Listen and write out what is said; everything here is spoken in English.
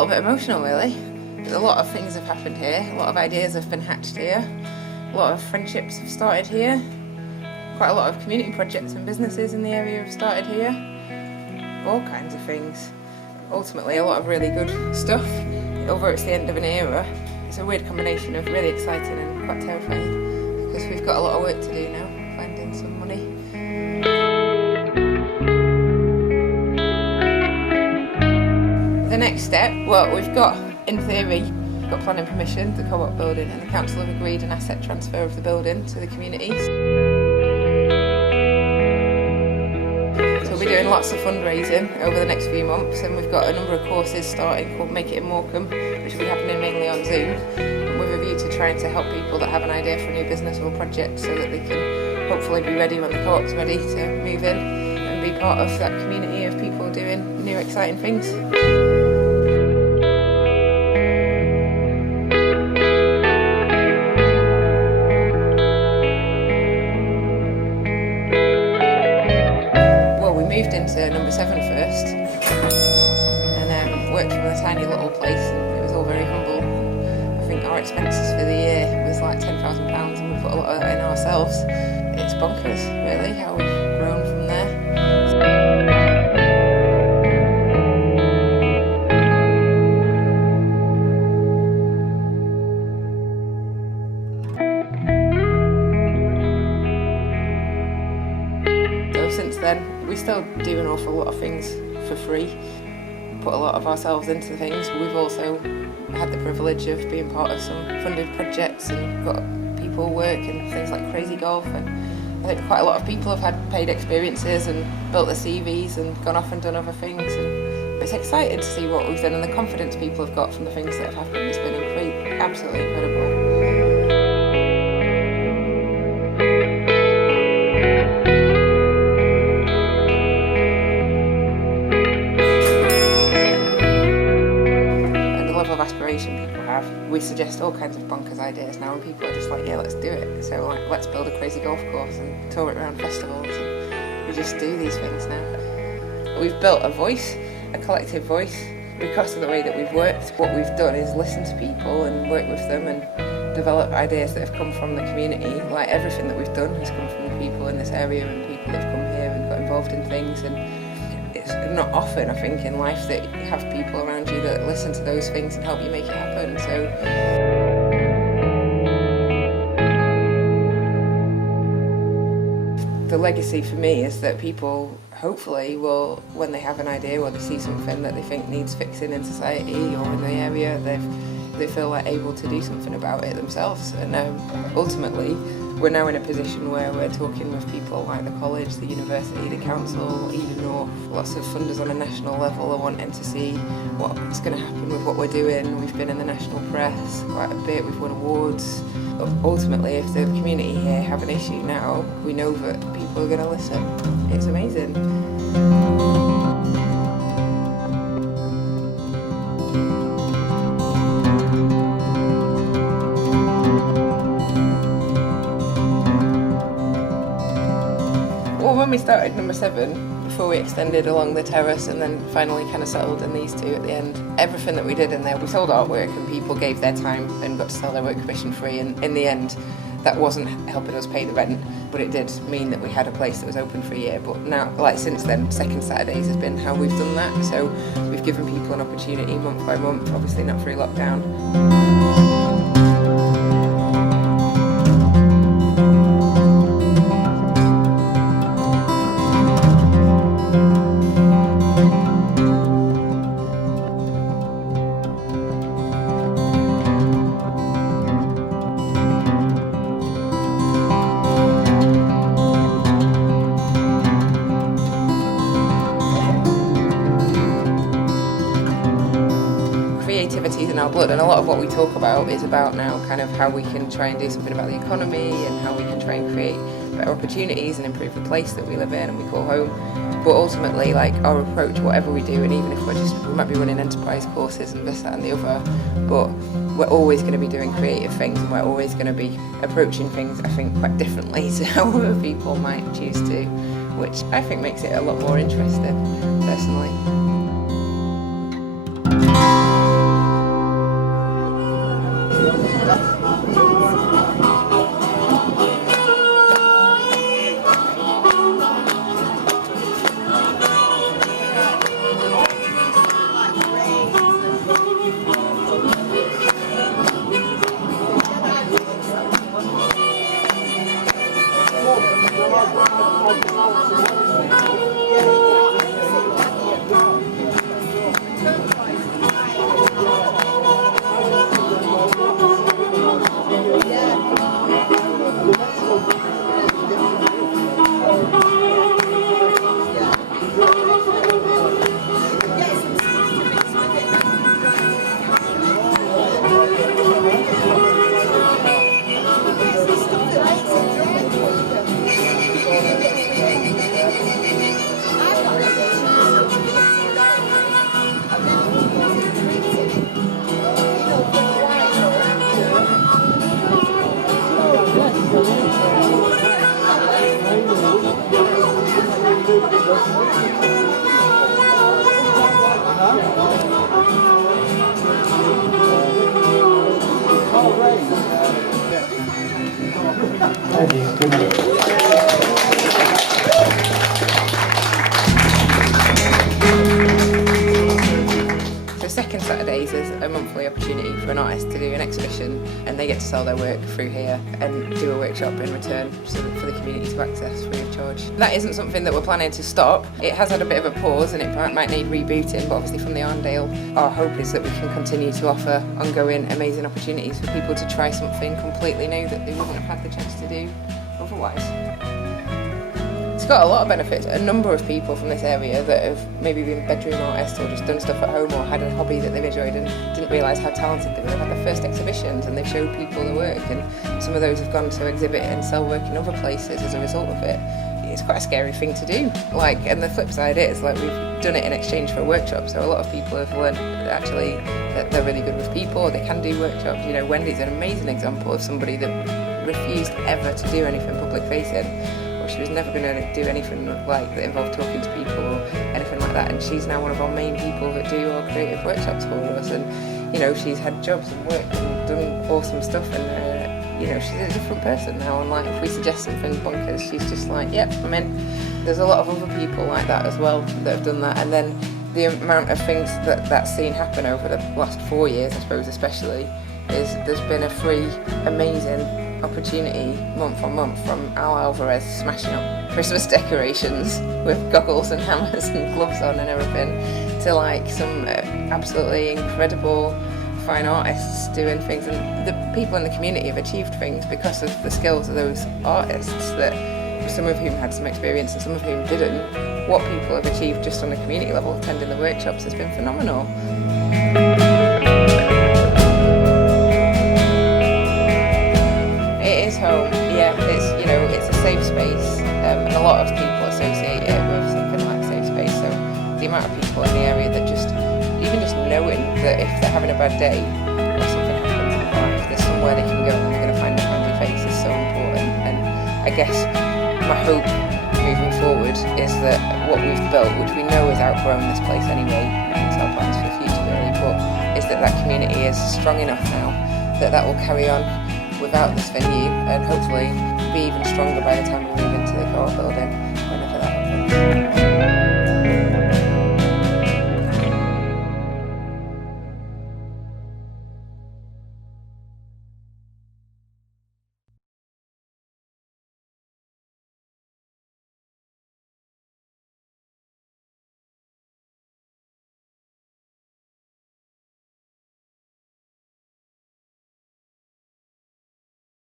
little bit emotional really. A lot of things have happened here, a lot of ideas have been hatched here, a lot of friendships have started here, quite a lot of community projects and businesses in the area have started here, all kinds of things. Ultimately a lot of really good stuff. Although it's the end of an era, it's a weird combination of really exciting and quite terrifying, because we've got a lot of work to do now, finding some money. The next step, well, we've got, in theory, we've got planning permission to the co-op building, and the council have agreed an asset transfer of the building to the communities. So we'll be doing lots of fundraising over the next few months, and we've got a number of courses starting called Make It in Morecambe, which will be happening mainly on Zoom, with a view to trying to help people that have an idea for a new business or project so that they can hopefully be ready when the co-op's ready to move in and be part of that community of people doing new exciting things. Moved into number 7 first, and worked from a tiny little place, and it was all very humble. I think our expenses for the year was like £10,000, and we put a lot of that in ourselves. It's bonkers, really, how we've grown from there. So since then, we still do an awful lot of things for free, put a lot of ourselves into things. We've also had the privilege of being part of some funded projects and got people work and things like Crazy Golf, and I think quite a lot of people have had paid experiences and built their CVs and gone off and done other things, and it's exciting to see what we've done and the confidence people have got from the things that have happened. It's been absolutely incredible. People have. We suggest all kinds of bonkers ideas now, and people are just like, yeah, let's do it. So like, let's build a crazy golf course and tour it around festivals, and we just do these things now. We've built a voice, a collective voice, because of the way that we've worked. What we've done is listen to people and work with them and develop ideas that have come from the community. Like everything that we've done has come from the people in this area and people that have come here and got involved in things, and it's not often, I think, in life that you have people around you that listen to those things and help you make it happen. So the legacy for me is that people hopefully will, when they have an idea or they see something that they think needs fixing in society or in the area, they feel like able to do something about it themselves. And ultimately, we're now in a position where we're talking with people like the college, the university, the council, Eden North. Lots of funders on a national level are wanting to see what's going to happen with what we're doing. We've been in the national press quite a bit, we've won awards. Ultimately, if the community here have an issue now, we know that people are going to listen. It's amazing. When we started number 7, before we extended along the terrace and then finally kind of settled in these 2 at the end, everything that we did in there, we sold artwork and people gave their time and got to sell their work commission free, and in the end that wasn't helping us pay the rent, but it did mean that we had a place that was open for a year. But now, like since then, second Saturdays has been how we've done that, so we've given people an opportunity month by month, obviously not through lockdown. Creativity is in our blood, and a lot of what we talk about is about now kind of how we can try and do something about the economy and how we can try and create better opportunities and improve the place that we live in and we call home. But ultimately, like, our approach, whatever we do, and even if we might be running enterprise courses and this, that and the other, but we're always going to be doing creative things, and we're always going to be approaching things, I think, quite differently to how other people might choose to, which I think makes it a lot more interesting, personally. Thank you. Good night. Second Saturdays is a monthly opportunity for an artist to do an exhibition, and they get to sell their work through here and do a workshop in return for the community to access free of charge. That isn't something that we're planning to stop. It has had a bit of a pause and it might need rebooting, but obviously from the Arndale our hope is that we can continue to offer ongoing amazing opportunities for people to try something completely new that they wouldn't have had the chance to do otherwise. It's got a lot of benefits. A number of people from this area that have maybe been bedroom artists or just done stuff at home or had a hobby that they've enjoyed and didn't realise how talented they were. They've had their first exhibitions and they've showed people the work, and some of those have gone to exhibit and sell work in other places as a result of it. It's quite a scary thing to do. And the flip side is, we've done it in exchange for a workshop, so a lot of people have learned actually that they're really good with people, they can do workshops. You know, Wendy's an amazing example of somebody that refused ever to do anything public facing. She was never going to do anything that involved talking to people or anything like that, and she's now one of our main people that do our creative workshops for us. And you know, she's had jobs and worked and done awesome stuff, and you know, she's a different person now. And if we suggest something bonkers, she's just like, yep, I'm in. There's a lot of other people like that as well that have done that, and then the amount of things that's seen happen over the last 4 years, I suppose especially, is there's been a free, amazing opportunity month on month from Al Alvarez smashing up Christmas decorations with goggles and hammers and gloves on and everything, to some absolutely incredible fine artists doing things. And the people in the community have achieved things because of the skills of those artists, that some of whom had some experience and some of whom didn't. What people have achieved just on a community level attending the workshops has been phenomenal. Home, yeah, it's a safe space, and a lot of people associate it with something like safe space. So the amount of people in the area that just knowing that if they're having a bad day or something happens in life, there's somewhere they can go and they're going to find a friendly face is so important. And I guess my hope moving forward is that what we've built, which we know has outgrown this place anyway, it's our plans for the future really, but is that community is strong enough now that will carry on without this venue, and hopefully be even stronger by the time we move into the co-op building, whenever that happens.